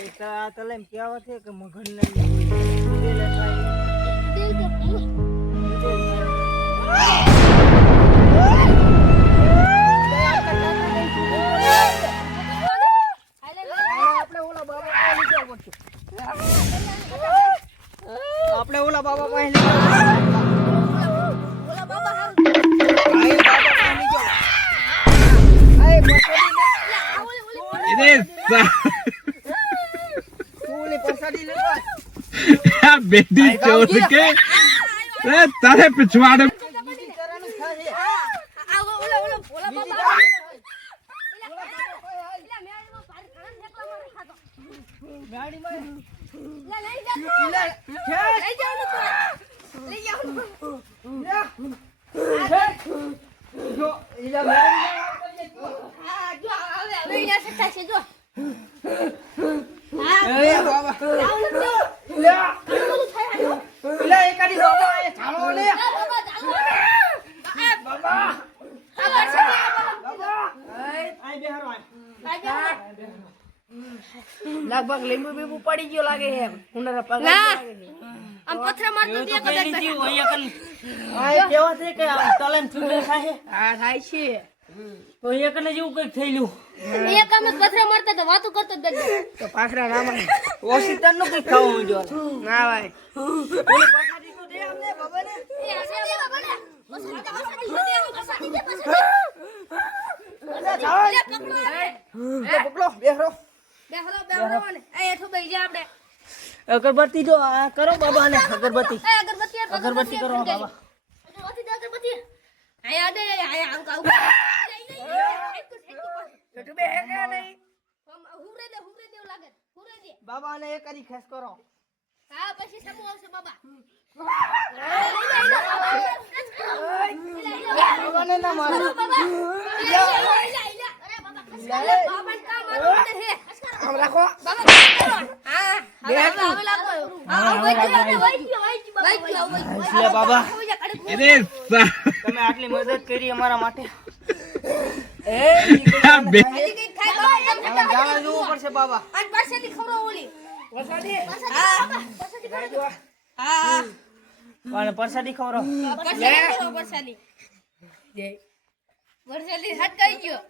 તલે એમ કહેવત છે કે મગનને દિલે થાય દિલ કે દિલે આપણે ઓલા બાબા પાસે ઓલા બાબા હારું આય બાબા પાસે લઈ જાઓ આય ઓલી પરસાડી લે बेटी चोर के तारे पिछवाड़े કરવાનું થાય આ ઓલા બાબા ગાડીમાં લઈ જાવ લઈ જાવ જો ઈલા આ જો હવે લઈ જા સક્કા છે જો એ બાબા ઈલા ઈલા એકાડી બાબા એ ચાલો લે બાબા આય બેહારો આય લગભગ લીંબુ બીબુ પડી ગયો લાગે છે ઉંડરા પગ લાગે છે આમ પથરા મારતો દે કદાચ આય કેવા છે કે તલેમ ચૂલે થાય હા થાય છે તો એકને જેવું કઈક થઈલું એક આમ પથરા મારતા તો વાતો કરતો જ બેઠો તો પાખરા નામાં ઓસિતન નું કઈ ખાવું જો ના ભાઈ ઓલી પસાડી તો દે અમને બાબાને એ હસા દે બાબાને હસા દે પકડો બેહરો બેહરો ને એ એઠો બેહી જા આપણે અગરબત્તી જો આ કરો બાબાને અગરબત્તી એ અગરબત્તી કરો બાબા અગરબત્તી આયા દે આયા આવ કાવ છોટુ બે હે કે નહીં હુરે દે લાગે હુરે દે બાબાને એક કરી ખેસ કરો હા પછી સમૂહ આવશે બાબા બાબાને ના મારો આમ રાખો લે બાબા તમે આટલી મદદ કરી અમારા માટે એ જાવા જવું પડશે બાબા અને પરસાદી ખવરો વરસાદી હાથ કઈ ગયો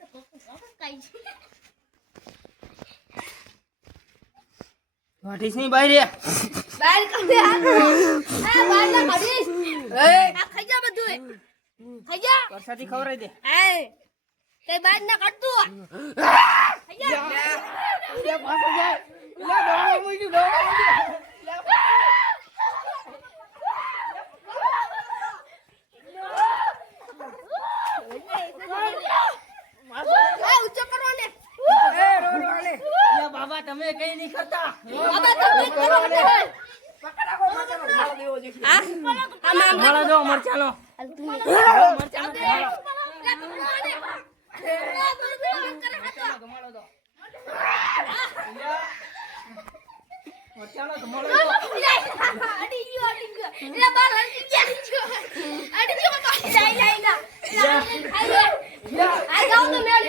વાટી સી બહાર રે બહાર કાઢે આ બહાર ના કાઢીશ આ ખાઈ જા બધું ખાઈ જા પરસાદી ખવરાઈ દે એ તે બહાર ના કાઢતું ખાઈ જા લે પાછો જાય લે દોડો મૂકી દોડો ઊંચો કરો ને એ રોડ વાલે લે બાબા તમે કઈ નહીં કરતા બાબા તમે કરો ને પકડાકો મરચાનો દેવો જોઈએ હા આમાં માળા જો મરચાનો મરચાનો ગમાડો દો મરચાનો ગમાડો દો અડી ગયો એટલે બાર હટી ગયો બાબા જાય ના આ જાવ તો મેળ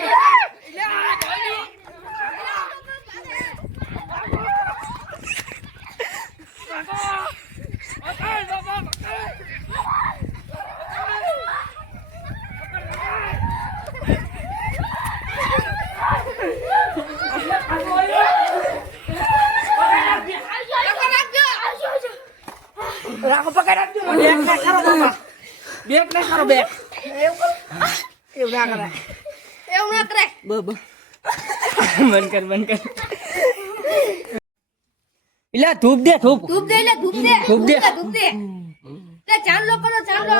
રાખો પકડ રાખજો બેક ના ખરો બાબા બેક ના ખરો બેક એવું ના કરે એવું ના કરે બાબા બંધ કર ઇલા ધૂપ દે ધૂપ ધૂપ દે લે ધૂપ દે તે ચાંદલો કરો ચાંદલો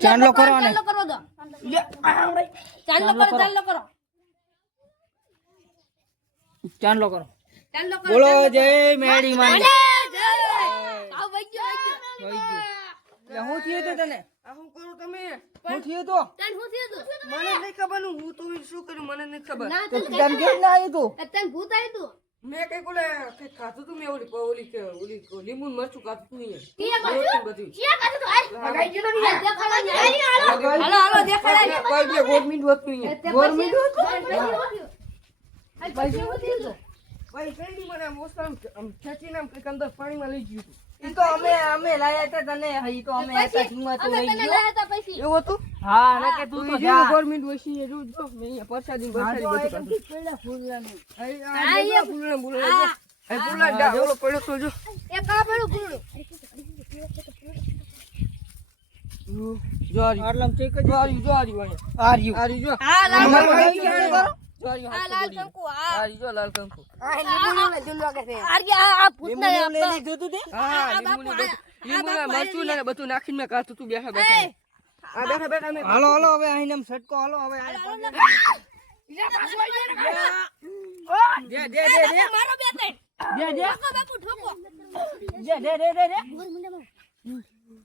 ચાંદલો કરો ને ચાંદલો કરો દો ચાંદલો કરો ચાંદલો કરો ચાંદલો કરો બોલો જય મેડી માં આવ વઈ ગયો લે હું થયો તો તને હું કરું તમે હું થયો તો તને હું થયું તું મને નહીં ખબર હું તો શું કર્યું મને નહીં ખબર ના તો તને તને કેમ ના આવ્યું તું તને ભૂત આવ્યું તું મેં કઈ કોલે કઈ ખાધું તું મેં ઓલી લીંબુ મરચું ખાધું તું બધી ક્યાં કાઢું તું ભગાઈ ગયો ને હાલો દેખાડા કોઈ બે ગોળમીઠ હતું અહીંયા ગોરમીઠ પછી હું થયું તું ભાઈ કઈ નહીં મને આમ ઓસા આમ ખેંચીને આમ કંઈક અંદર પાણીમાં લઈ ગયું હતું. ઈ તો અમે લાયા હતા તને ઈ તો અમે હતા હિંમત અમે લઈ તને ગયો લાયા તા પૈસી એવું હતું હા ને કે તું તો તું જા ગવર્મેન્ટ વસી જો જો મેં અહીંયા પરસાદી બધું કાઢ્યું. આ ફૂલડા બોલડા જો આ ફૂલડા ડા ઓલો પડ્યો તો જો એ કા પડ્યું ગુરડું જો આ રહ્યું. આટલામ ઠીક જો આ રહ્યું, જો આ રહ્યું અહીંયા. આ રહ્યું આ રહ્યું જો આ લાલ અમારું કંકુ કઈ ક્યારે કરો? જો આ રહ્યું, આ લાલ કંકુ આ રહ્યું જો લાલ કંકુ. આ ભૂતના લીંબુ લઈ લઈ જોતું તે હા લીંબુના મરચું ને બધું નાખીને મેં કાઢતું તું બેઠા બેઠા. આ બેઠા બેઠા મેં હાલો હાલો હવે અહીં આમ સટકો હાલો હવે દે મારો બે ત્રણ દે ઠોકો બાપુ ઠોકો દે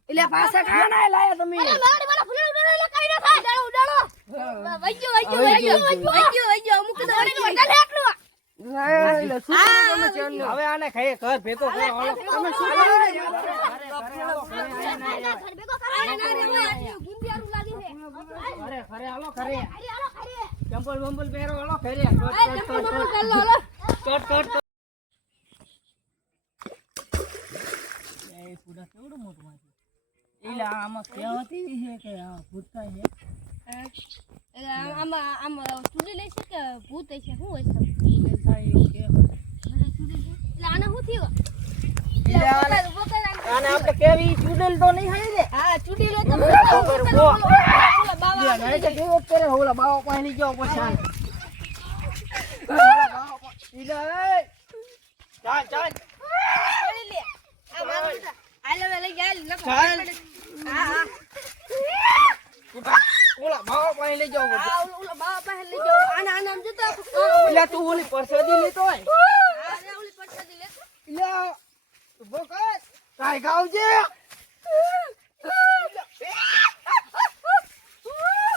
એટલે પાછા ખાના લાયા તમે અરે મારી મારા ફૂલ ઉડાડો કાઈ ના થાય ઉડાડો ઉડાડો વઈજો અમુક તો વળીને વધારે એકલું એટલે શું કરું તમે ચેનને? હવે આને ખાઈએ ઘર ભેગો કરો હાલો તમે શું કરો રે? ભેગો કરાય ના રે ભાઈ ગુંડિયારું લાગી છે ખરે ખરે હાલો ખરે હાલો ખાઈએ ચંપલ બંપલ પહેરો હાલો ખરે આ ચપ્પલ મમ્મલ ચાલો હાલો કટ એ પૂરા કેવડું મોટું વાંચું એટલે આમાં કહેવાતી છે કે આ ભૂતકા છે આમાં ચૂડી લઈ છે કે ભૂત છે શું હોય છે એટલે થાય એવું કે એટલે આને શું થયું આને આપણે કેવી ચૂડેલ તો નહીં હાઈ રે હા ચૂડી લે તો બાવા નહીં કે કેવો કરે ઓલા બાવા પાસે લઈ જાવ પછી ચાલ ચાલ ઓલા બાવા પાસે લઈ જાવ એટલે તું ઓલી પરસાદી લેતો હોય એટલે ઉભો કર કાઈ ગાવજે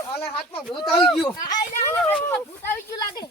હાલે હાથમાં ભૂત આવી ગયું ભૂત આવી ગયું લાગે